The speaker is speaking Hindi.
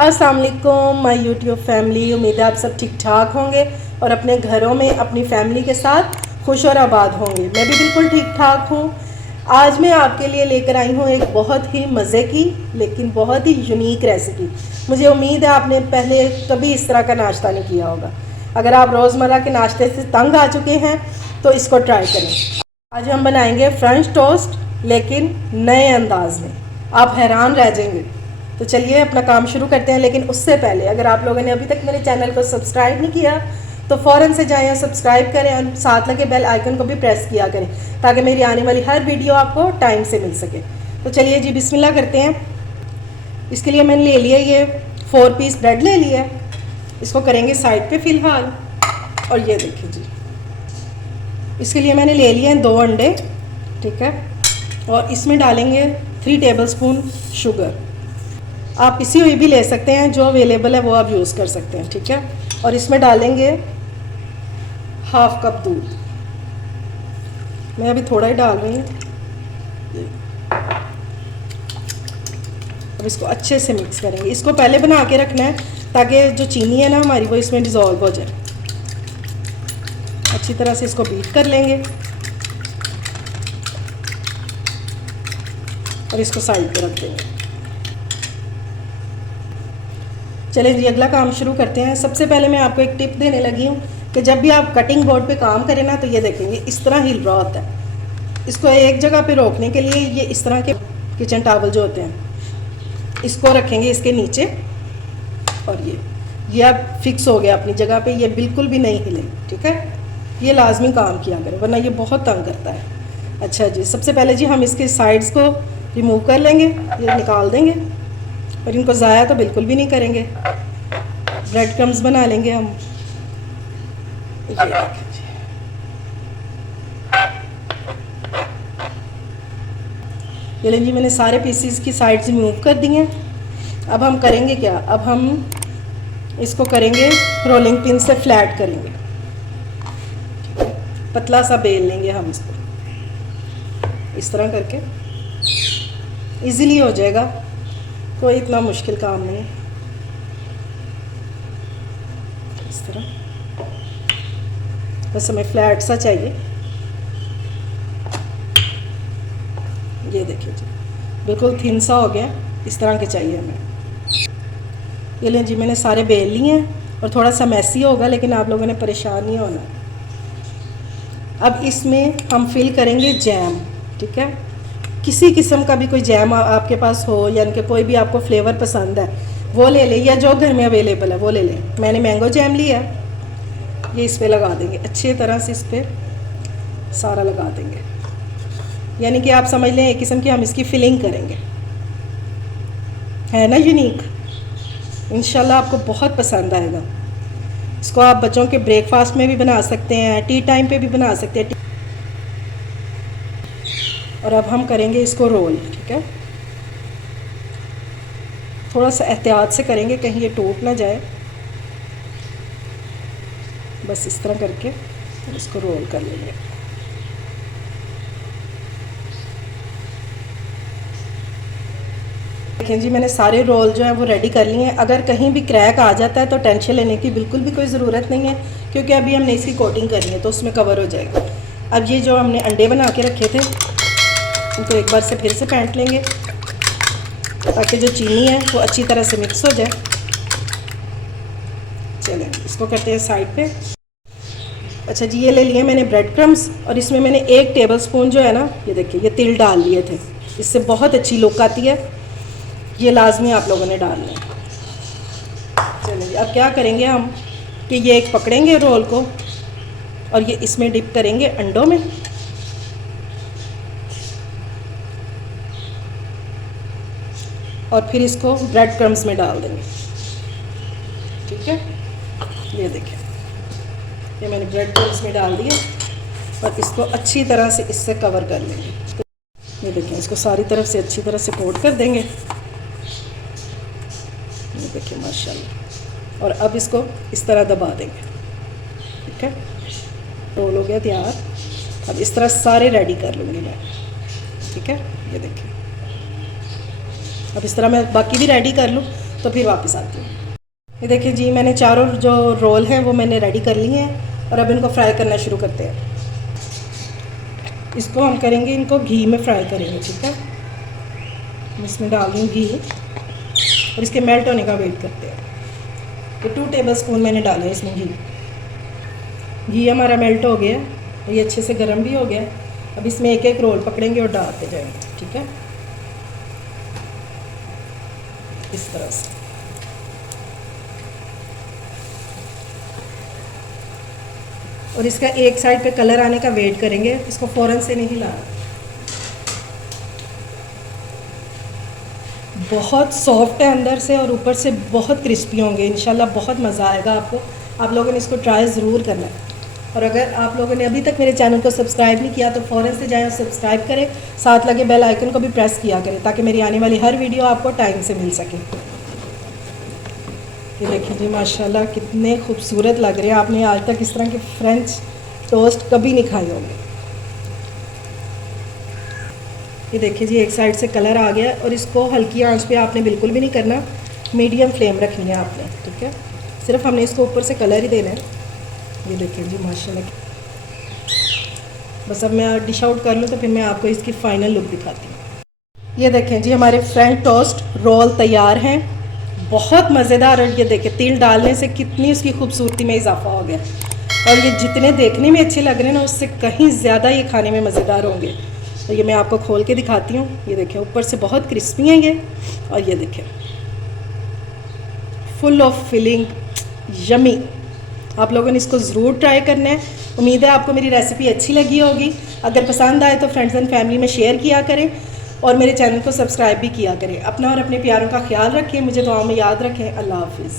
अस्सलाम वालेकुम माय यूट्यूब फैमिली। उम्मीद है आप सब ठीक ठाक होंगे और अपने घरों में अपनी फैमिली के साथ खुश और आबाद होंगे। मैं भी बिल्कुल ठीक ठाक हूँ। आज मैं आपके लिए लेकर आई हूँ एक बहुत ही मज़े की लेकिन बहुत ही यूनिक रेसिपी। मुझे उम्मीद है आपने पहले कभी इस तरह का नाश्ता नहीं किया होगा। अगर आप रोज़मर्रा के नाश्ते से तंग आ चुके हैं तो इसको ट्राई करें। आज हम बनाएंगे फ्रेंच टोस्ट लेकिन नए अंदाज में, आप हैरान रह जाएंगे। तो चलिए अपना काम शुरू करते हैं। लेकिन उससे पहले अगर आप लोगों ने अभी तक मेरे चैनल को सब्सक्राइब नहीं किया तो फ़ौरन से जाएं और सब्सक्राइब करें और साथ लगे बेल आइकन को भी प्रेस किया करें ताकि मेरी आने वाली हर वीडियो आपको टाइम से मिल सके। तो चलिए जी बिस्मिल्लाह करते हैं। इसके लिए मैंने ले लिया ये 4 पीस ब्रेड ले लिया, इसको करेंगे साइड पे फ़िलहाल। और ये देखिए जी, इसके लिए मैंने ले लिए हैं 2 अंडे, ठीक है। और इसमें डालेंगे 3 टेबलस्पून शुगर। आप पिसी हुई भी ले सकते हैं, जो अवेलेबल है वो आप यूज़ कर सकते हैं, ठीक है। और इसमें डालेंगे 1/2 कप दूध। मैं अभी थोड़ा ही डाल रही हूँ। अब इसको अच्छे से मिक्स करेंगे। इसको पहले बना के रखना है ताकि जो चीनी है ना हमारी वो इसमें डिज़ोल्व हो जाए। अच्छी तरह से इसको बीट कर लेंगे और इसको साइड पे रख देंगे। चलिए जी अगला काम शुरू करते हैं। सबसे पहले मैं आपको एक टिप देने लगी हूँ कि जब भी आप कटिंग बोर्ड पे काम करें ना तो ये देखेंगे इस तरह हिल रहा होता है। इसको एक जगह पे रोकने के लिए ये इस तरह के किचन टॉवल जो होते हैं इसको रखेंगे इसके नीचे और ये अब फिक्स हो गया अपनी जगह पे, ये बिल्कुल भी नहीं हिले, ठीक है। ये लाजमी काम किया करें वरना ये बहुत तंग करता है। अच्छा जी, सबसे पहले जी हम इसके साइड्स को रिमूव कर लेंगे, ये निकाल देंगे और इनको ज़ाया तो बिल्कुल भी नहीं करेंगे। ब्रेड क्रम्स बना लेंगे हम। ये लेंगे, मैंने सारे पीसीस की साइड्स रिमूव कर दी हैं। अब हम करेंगे क्या, अब हम इसको करेंगे रोलिंग पिन से फ्लैट करेंगे, पतला सा बेल लेंगे हम इसको इस तरह करके। इजीली हो जाएगा, कोई इतना मुश्किल काम नहीं। इस तरह बस हमें फ्लैट सा चाहिए। ये देखिए जी बिल्कुल थिन सा हो गया, इस तरह के चाहिए हमें। ये लें जी, मैंने सारे बेल लिए हैं और थोड़ा सा मैसी होगा लेकिन आप लोगों ने परेशान नहीं होना। अब इसमें हम फिल करेंगे जैम, ठीक है। किसी किस्म का भी कोई जैम आपके पास हो, यानी कि कोई भी आपको फ्लेवर पसंद है वो ले लें या जो घर में अवेलेबल है वो ले लें। मैंने मैंगो जैम लिया, ये इस पर लगा देंगे अच्छी तरह से, इस पर सारा लगा देंगे। यानी कि आप समझ लें एक किस्म की हम इसकी फिलिंग करेंगे। है ना यूनिक, इंशाल्लाह आपको बहुत पसंद आएगा। इसको आप बच्चों के ब्रेकफास्ट में भी बना सकते हैं, टी टाइम पे भी बना सकते हैं। और अब हम करेंगे इसको रोल, ठीक है। थोड़ा सा एहतियात से करेंगे कहीं ये टूट ना जाए। बस इस तरह करके इसको रोल कर लेंगे। देखें जी, मैंने सारे रोल जो है वो रेडी कर लिए हैं। अगर कहीं भी क्रैक आ जाता है तो टेंशन लेने की बिल्कुल भी कोई ज़रूरत नहीं है, क्योंकि अभी हमने इसकी कोटिंग करनी है तो उसमें कवर हो जाएगा। अब ये जो हमने अंडे बना के रखे थे उनको एक बार से फिर से फेंट लेंगे ताकि जो चीनी है वो अच्छी तरह से मिक्स हो जाए। चलें इसको करते हैं साइड पे। अच्छा जी, ये ले लिए मैंने ब्रेड क्रम्स और इसमें मैंने 1 टेबलस्पून जो है ना, ये देखिए ये तिल डाल लिए थे। इससे बहुत अच्छी लुक आती है, ये लाजमी आप लोगों ने डालना है। चलिए अब क्या करेंगे हम कि ये एक पकड़ेंगे रोल को और ये इसमें डिप करेंगे अंडों में। और फिर इसको ब्रेड क्रम्स में डाल देंगे, ठीक है। ये देखिए ये मैंने ब्रेड क्रम्स में डाल दिया और इसको अच्छी तरह से इससे कवर कर लेंगे। ये देखिए इसको सारी तरफ से अच्छी तरह से कोट कर देंगे। ये देखिए माशाल्लाह। और अब इसको इस तरह दबा देंगे, ठीक है। रोल हो गया तैयार। अब इस तरह सारे रेडी कर लूँगी मैं, ठीक है। ये देखिए अब इस तरह मैं बाकी भी रेडी कर लूँ तो फिर वापस आती हूँ। ये देखिए जी, मैंने चारों जो रोल हैं वो मैंने रेडी कर लिए हैं और अब इनको फ्राई करना शुरू करते हैं। इसको हम करेंगे, इनको घी में फ्राई करेंगे, ठीक है। मैं इसमें डाल दूँ घी और इसके मेल्ट होने का वेट करते हैं। तो 2 टेबलस्पून मैंने डाला है इसमें घी। घी हमारा मेल्ट हो गया, ये अच्छे से गर्म भी हो गया। अब इसमें एक एक रोल पकड़ेंगे और डालते जाएंगे, ठीक है, इस तरह से। और इसका एक साइड पे कलर आने का वेट करेंगे, इसको फ़ौरन से नहीं हिलाना। बहुत सॉफ्ट है अंदर से और ऊपर से बहुत क्रिस्पी होंगे इंशाल्लाह। बहुत मज़ा आएगा आपको। आप लोगों ने इसको ट्राई ज़रूर करना है। और अगर आप लोगों ने अभी तक मेरे चैनल को सब्सक्राइब नहीं किया तो फ़ौरन से जाएं और सब्सक्राइब करें, साथ लगे बेल आइकन को भी प्रेस किया करें ताकि मेरी आने वाली हर वीडियो आपको टाइम से मिल सके। ये देखिए जी, माशाल्लाह कितने खूबसूरत लग रहे हैं। आपने आज तक इस तरह के फ्रेंच टोस्ट कभी नहीं खाए होंगे। ये देखिए जी, एक साइड से कलर आ गया और इसको हल्की आंच पे आपने बिल्कुल भी नहीं करना, मीडियम फ्लेम रखनी है आपने, ठीक है। सिर्फ हमने इसको ऊपर से कलर ही देना है। ये देखिए जी माशाल्लाह। बस अब मैं डिश आउट कर लूँ तो फिर मैं आपको इसकी फ़ाइनल लुक दिखाती हूँ। ये देखें जी, हमारे फ्रेंच टोस्ट रोल तैयार हैं, बहुत मज़ेदार। और ये देखें तिल डालने से कितनी उसकी खूबसूरती में इजाफा हो गया। और ये जितने देखने में अच्छे लग रहे हैं ना, उससे कहीं ज़्यादा ये खाने में मज़ेदार होंगे। तो ये मैं आपको खोल के दिखाती हूँ। ये देखें ऊपर से बहुत क्रिस्पी हैं ये, और ये देखें फुल ऑफ फिलिंग, यमी। आप लोगों ने इसको ज़रूर ट्राई करना है। उम्मीद है आपको मेरी रेसिपी अच्छी लगी होगी। अगर पसंद आए तो फ्रेंड्स एंड फैमिली में शेयर किया करें और मेरे चैनल को सब्सक्राइब भी किया करें। अपना और अपने प्यारों का ख्याल रखें, मुझे दुआओं में याद रखें। अल्लाह हाफिज़।